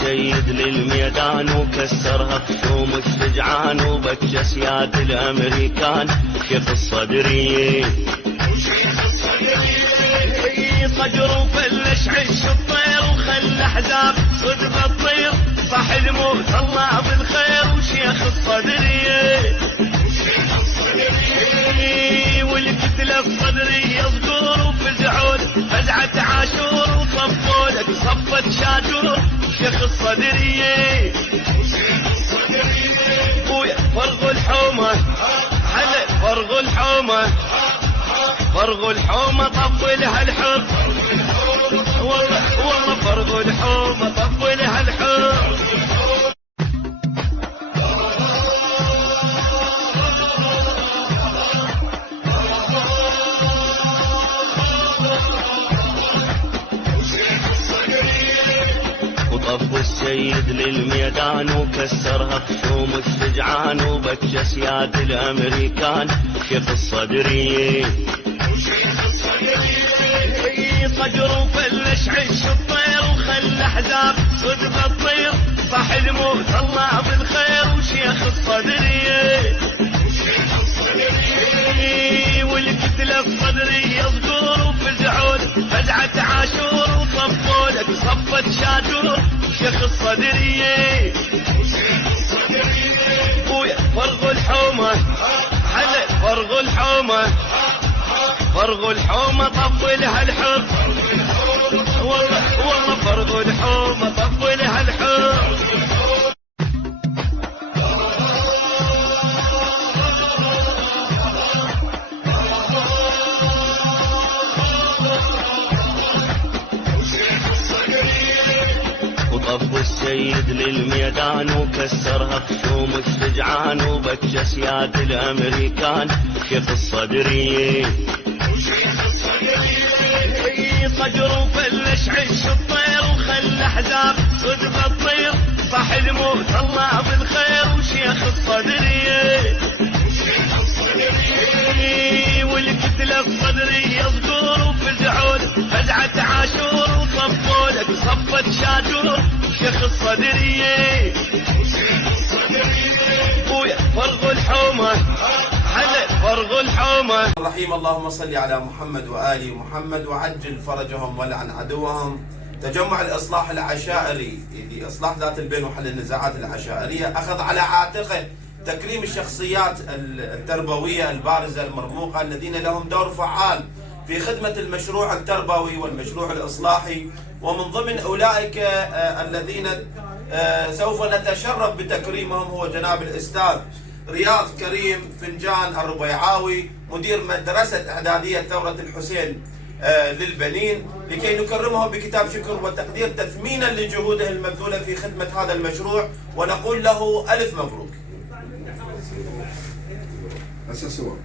السيد للميدان وكسرها بشوم الشجعان وبكى اسياد الامريكان شيخ الصدريه صقر وفلش عش الطير وخلى احزاب صدق الطير صح الموت الله بالخير وشيخ الصدريه والكتله الصدريه صقور وفزعون فزعه عاشور وصفوا لك صفه شاجور شيخ الصدريه ويا فرغ الحومه هلا فرغ الحومه فرغ الحومه طفلها الحب والله فرغ الحومه طفلها الحب وطف السيد للميدان وكسرها بشوم الشجعان وبكى اسياد الامريكان شيخ الصدريه صقر وفلش عش الطير وخلى احزاب صدق الطير صح الموت الله بالخير وشيخ الصدريه والكتله الصدريه صقور وفزعون فزعه عاشور وصفوا لك صفه شاجور شيخ الصدريه ويا فرغ الحومه هلا فرغ الحومه فرغ الحومه طفلها الحب والله فرغ الحومه طفلها الحب وطف السيد للميدان وكسرها بشوم الشجعان وبكى اسياد الامريكان شيخ الصدريه صقر وفلش عش الطير وخلى احزاب صدق الطير صح الموت الله بالخير وشيخ الصدريه والكتله الصدريه صقور وفزعون فزعه عاشور وصفوا لك صفه شاجور شيخ الصدريه ويا فرغ الحومه هلا فرغ الحومه الرحيم. اللهم صل على محمد وآل محمد وعجل فرجهم ولعن عدوهم. تجمع الإصلاح العشائري لإصلاح ذات البين وحل النزاعات العشائرية أخذ على عاتقه تكريم الشخصيات التربوية البارزة المرموقة الذين لهم دور فعال في خدمة المشروع التربوي والمشروع الإصلاحي، ومن ضمن أولئك الذين سوف نتشرف بتكريمهم هو جناب الأستاذ رياض كريم فنجان الربيعاوي مدير مدرسة إعدادية ثورة الحسين للبنين، لكي نكرمه بكتاب شكر وتقدير تثمينا لجهوده المبذولة في خدمة هذا المشروع، ونقول له ألف مبروك. هسه صور